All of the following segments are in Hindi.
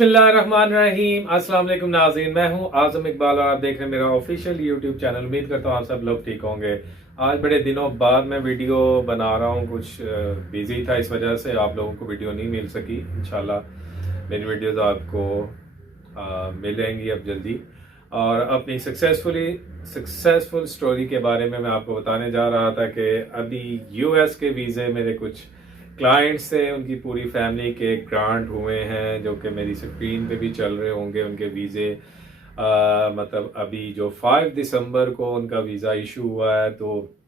बिस्मिल्लाहिर्रहमानिर्रहीम। अस्सलाम वालेकुम नाज़रीन, मैं हूं आज़म इकबाल और आप देख रहे हैं मेरा ऑफिशियल यूट्यूब चैनल। उम्मीद करता हूं आप सब लोग ठीक होंगे। आज बड़े दिनों बाद मैं वीडियो बना रहा हूं, कुछ बिजी था, इस वजह से आप लोगों को वीडियो नहीं मिल सकी। इंशाल्लाह मेरी वीडियोस आपको मिल जाएंगी अब जल्दी। और अपनी सक्सेसफुल स्टोरी के बारे में मैं आपको बताने जा रहा था कि अभी यूएस के वीज़े मेरे कुछ क्लाइंट्स से उनकी पूरी फैमिली के ग्रांट हुए हैं, जो कि मेरी स्क्रीन पे भी चल रहे होंगे। उनके वीज़े मतलब अभी जो 5 दिसंबर को उनका वीज़ा इशू हुआ है, तो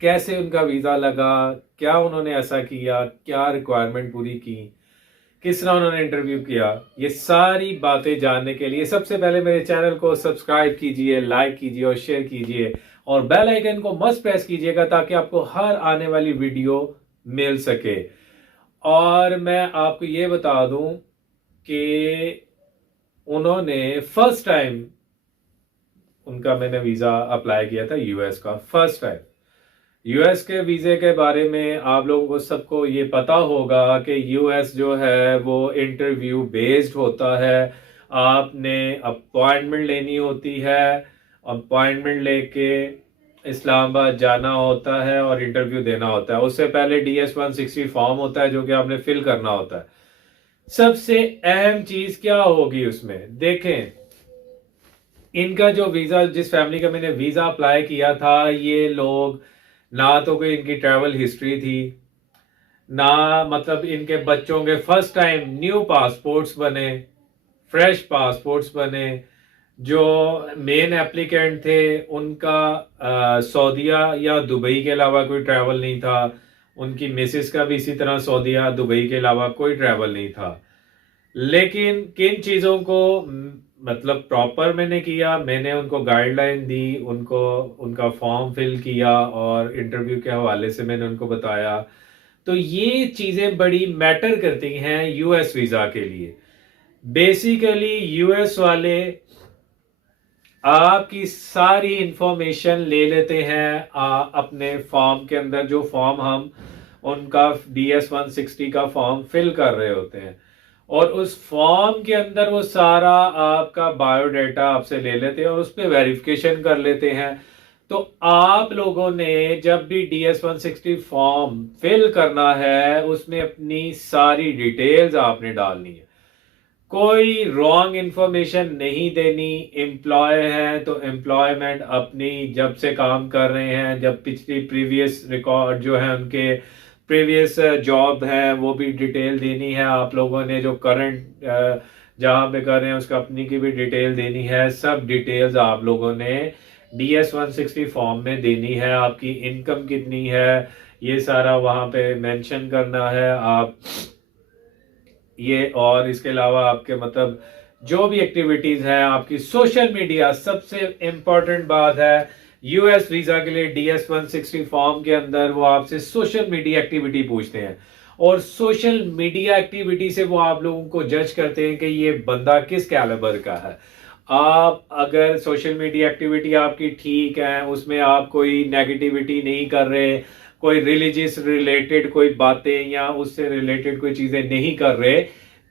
कैसे उनका वीज़ा लगा, क्या उन्होंने ऐसा किया, क्या रिक्वायरमेंट पूरी की, किस तरह उन्होंने इंटरव्यू किया, ये सारी बातें जानने के लिए सबसे पहले मेरे चैनल को सब्सक्राइब कीजिए, लाइक कीजिए और शेयर कीजिए और बेल आइकन को मस्ट प्रेस कीजिएगा ताकि आपको हर आने वाली वीडियो मिल सके। और मैं आपको ये बता दूं कि उन्होंने फर्स्ट टाइम उनका मैंने वीज़ा अप्लाई किया था यूएस का, फर्स्ट टाइम। यूएस के वीज़े के बारे में आप लोगों को सबको ये पता होगा कि यूएस जो है वो इंटरव्यू बेस्ड होता है। आपने अपॉइंटमेंट लेनी होती है, अपॉइंटमेंट लेके इस्लामाबाद जाना होता है और इंटरव्यू देना होता है। उससे पहले DS-160 फॉर्म होता है जो कि आपने फिल करना होता है। सबसे अहम चीज क्या होगी उसमें, देखें, इनका जो वीजा, जिस फैमिली का मैंने वीजा अप्लाई किया था, ये लोग ना तो कोई इनकी ट्रैवल हिस्ट्री थी, ना मतलब इनके बच्चों के फर्स्ट टाइम न्यू पासपोर्ट्स बने, फ्रेश पासपोर्ट्स बने। जो मेन एप्लीकेंट थे उनका सऊदीया या दुबई के अलावा कोई ट्रैवल नहीं था। उनकी मिसेस का भी इसी तरह सऊदीया दुबई के अलावा कोई ट्रैवल नहीं था। लेकिन किन चीज़ों को मतलब प्रॉपर मैंने किया, मैंने उनको गाइडलाइन दी, उनको उनका फॉर्म फिल किया और इंटरव्यू के हवाले से मैंने उनको बताया। तो ये चीज़ें बड़ी मैटर करती हैं यूएस वीज़ा के लिए। बेसिकली यूएस वाले आपकी सारी इंफॉर्मेशन ले लेते हैं अपने फॉर्म के अंदर। जो फॉर्म हम उनका DS-160 का फॉर्म फिल कर रहे होते हैं, और उस फॉर्म के अंदर वो सारा आपका बायोडाटा आपसे ले लेते हैं और उस पर वेरिफिकेशन कर लेते हैं। तो आप लोगों ने जब भी DS-160 फॉर्म फिल करना है, उसमें अपनी सारी डिटेल्स आपने डालनी है। कोई रॉन्ग इंफॉर्मेशन नहीं देनी। एम्प्लॉय है तो एम्प्लॉयमेंट अपनी जब से काम कर रहे हैं, जब पिछली प्रीवियस रिकॉर्ड जो है उनके प्रीवियस जॉब है वो भी डिटेल देनी है। आप लोगों ने जो करंट जहाँ पे कर रहे हैं उसका अपनी की भी डिटेल देनी है। सब डिटेल्स आप लोगों ने DS-160 फॉर्म में देनी है। आपकी इनकम कितनी है ये सारा वहाँ पे मेंशन करना है आप ये। और इसके अलावा आपके मतलब जो भी एक्टिविटीज हैं, आपकी सोशल मीडिया, सबसे इंपॉर्टेंट बात है यूएस वीजा के लिए DS-160 फॉर्म के अंदर वो आपसे सोशल मीडिया एक्टिविटी पूछते हैं, और सोशल मीडिया एक्टिविटी से वो आप लोगों को जज करते हैं कि ये बंदा किस कैलिबर का है। आप अगर सोशल मीडिया एक्टिविटी आपकी ठीक है, उसमें आप कोई नेगेटिविटी नहीं कर रहे, कोई रिलीजियस रिलेटेड कोई बातें या उससे रिलेटेड कोई चीजें नहीं कर रहे,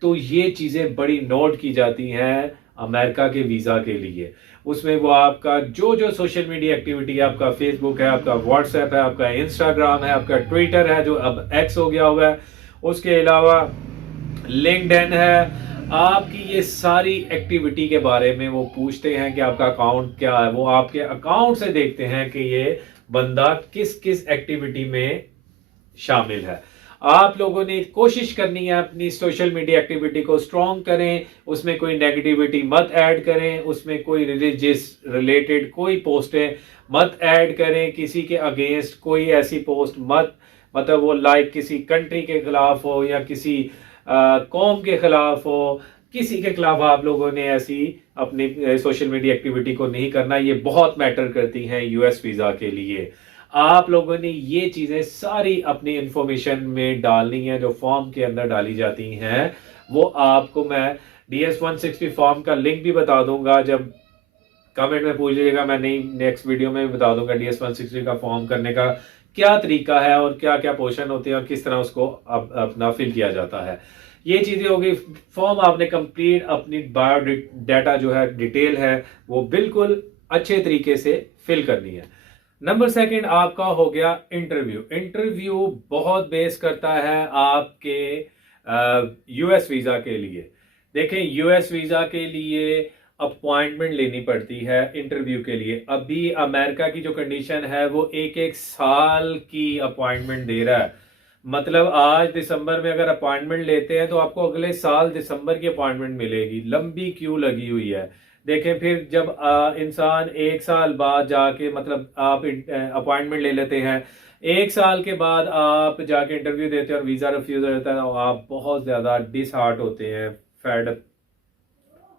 तो ये चीजें बड़ी नोट की जाती हैं अमेरिका के वीजा के लिए। उसमें वो आपका जो जो सोशल मीडिया एक्टिविटी है, आपका फेसबुक है, आपका व्हाट्सएप है, आपका इंस्टाग्राम है, आपका ट्विटर है जो अब एक्स हो गया हुआ है, उसके अलावा लिंक्डइन है, आपकी ये सारी एक्टिविटी के बारे में वो पूछते हैं कि आपका अकाउंट क्या है। वो आपके अकाउंट से देखते हैं कि ये बंदा किस किस एक्टिविटी में शामिल है। आप लोगों ने कोशिश करनी है अपनी सोशल मीडिया एक्टिविटी को स्ट्रॉन्ग करें, उसमें कोई नेगेटिविटी मत ऐड करें, उसमें कोई रिलीजियस रिलेटेड कोई पोस्टें मत ऐड करें, किसी के अगेंस्ट कोई ऐसी पोस्ट मत, मतलब वो लाइक किसी कंट्री के खिलाफ हो या किसी कौम के खिलाफ हो, किसी के खिलाफ आप लोगों ने ऐसी अपनी सोशल मीडिया एक्टिविटी को नहीं करना। ये बहुत मैटर करती हैं यूएस वीजा के लिए। आप लोगों ने ये चीजें सारी अपनी इंफॉर्मेशन में डालनी है जो फॉर्म के अंदर डाली जाती हैं। वो आपको मैं DS-160 फॉर्म का लिंक भी बता दूंगा, जब कमेंट में पूछ लीजिएगा, मैं नई नेक्स्ट वीडियो में भी बता दूंगा DS-160 का फॉर्म करने का क्या तरीका है और क्या क्या पोर्शन होते हैं और किस तरह उसको अपना फिल किया जाता है। ये चीज़ें हो गई। फॉर्म आपने कंप्लीट अपनी बायो डाटा जो है, डिटेल है, वो बिल्कुल अच्छे तरीके से फिल करनी है। नंबर सेकंड आपका हो गया इंटरव्यू। इंटरव्यू बहुत बेस करता है आपके यूएस वीज़ा के लिए। देखें, यूएस वीज़ा के लिए अपॉइंटमेंट लेनी पड़ती है इंटरव्यू के लिए। अभी अमेरिका की जो कंडीशन है वो एक एक साल की अपॉइंटमेंट दे रहा है। मतलब आज दिसंबर में अगर अपॉइंटमेंट लेते हैं तो आपको अगले साल दिसंबर की अपॉइंटमेंट मिलेगी। लंबी क्यू लगी हुई है। देखें, फिर जब इंसान एक साल बाद जाके, मतलब आप अपॉइंटमेंट ले लेते हैं, एक साल के बाद आप जाके इंटरव्यू देते हैं और वीज़ा रिफ्यूज हो जाता है, तो आप बहुत ज़्यादा डिसहार्ट होते हैं, फेड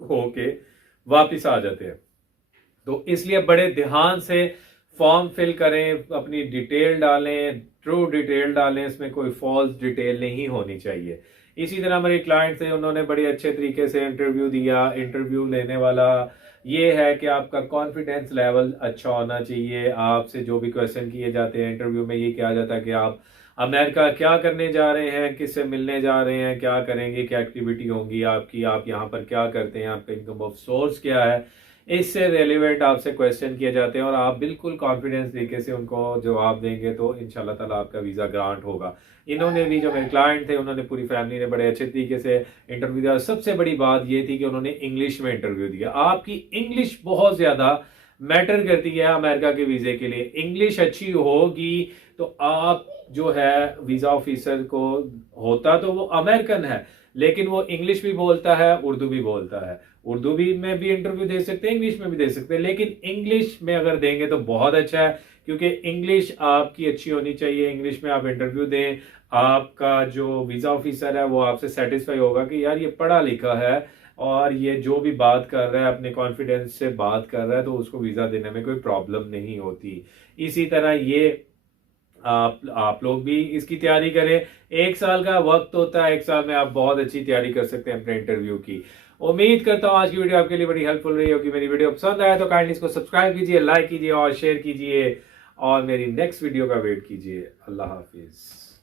होके वापिस आ जाते हैं। तो इसलिए बड़े ध्यान से फॉर्म फिल करें, अपनी डिटेल डालें, ट्रू डिटेल डालें, इसमें कोई फॉल्स डिटेल नहीं होनी चाहिए। इसी तरह हमारे क्लाइंट थे, उन्होंने बड़े अच्छे तरीके से इंटरव्यू दिया। इंटरव्यू लेने वाला ये है कि आपका कॉन्फिडेंस लेवल अच्छा होना चाहिए। आपसे जो भी क्वेश्चन किए जाते हैं इंटरव्यू में, ये किया जाता है कि आप अमेरिका क्या करने जा रहे हैं, किससे मिलने जा रहे हैं, क्या करेंगे, क्या एक्टिविटी होंगी आपकी, आप यहाँ पर क्या करते हैं, आपका इनकम ऑफ सोर्स क्या है। इससे रेलिवेंट आपसे क्वेश्चन किए जाते हैं और आप बिल्कुल कॉन्फिडेंस तरीके से उनको जवाब देंगे तो इंशाल्लाह ताला आपका वीज़ा ग्रांट होगा। इन्होंने भी, जो मेरे क्लाइंट थे, उन्होंने, पूरी फैमिली ने बड़े अच्छे तरीके से इंटरव्यू दिया। सबसे बड़ी बात ये थी कि उन्होंने इंग्लिश में इंटरव्यू दिया। आपकी इंग्लिश बहुत ज़्यादा मैटर करती है अमेरिका के वीज़े के लिए। इंग्लिश अच्छी होगी तो आप जो है वीज़ा ऑफिसर को, होता तो वो अमेरिकन है लेकिन वो इंग्लिश भी बोलता है, उर्दू भी बोलता है। उर्दू भी में भी इंटरव्यू दे सकते हैं, इंग्लिश में भी दे सकते हैं, लेकिन इंग्लिश में अगर देंगे तो बहुत अच्छा है, क्योंकि इंग्लिश आपकी अच्छी होनी चाहिए। इंग्लिश में आप इंटरव्यू दें, आपका जो वीज़ा ऑफिसर है वो आपसे सेटिस्फाई होगा कि यार ये पढ़ा लिखा है और ये जो भी बात कर रहा है अपने कॉन्फिडेंस से बात कर रहा है, तो उसको वीज़ा देने में कोई प्रॉब्लम नहीं होती। इसी तरह ये आप लोग भी इसकी तैयारी करें। एक साल का वक्त होता है, एक साल में आप बहुत अच्छी तैयारी कर सकते हैं अपने इंटरव्यू की। उम्मीद करता हूँ आज की वीडियो आपके लिए बड़ी हेल्पफुल रही होगी। मेरी वीडियो पसंद आया तो काइंडली इसको सब्सक्राइब कीजिए, लाइक कीजिए और शेयर कीजिए और मेरी नेक्स्ट वीडियो का वेट कीजिए। अल्लाह हाफिज।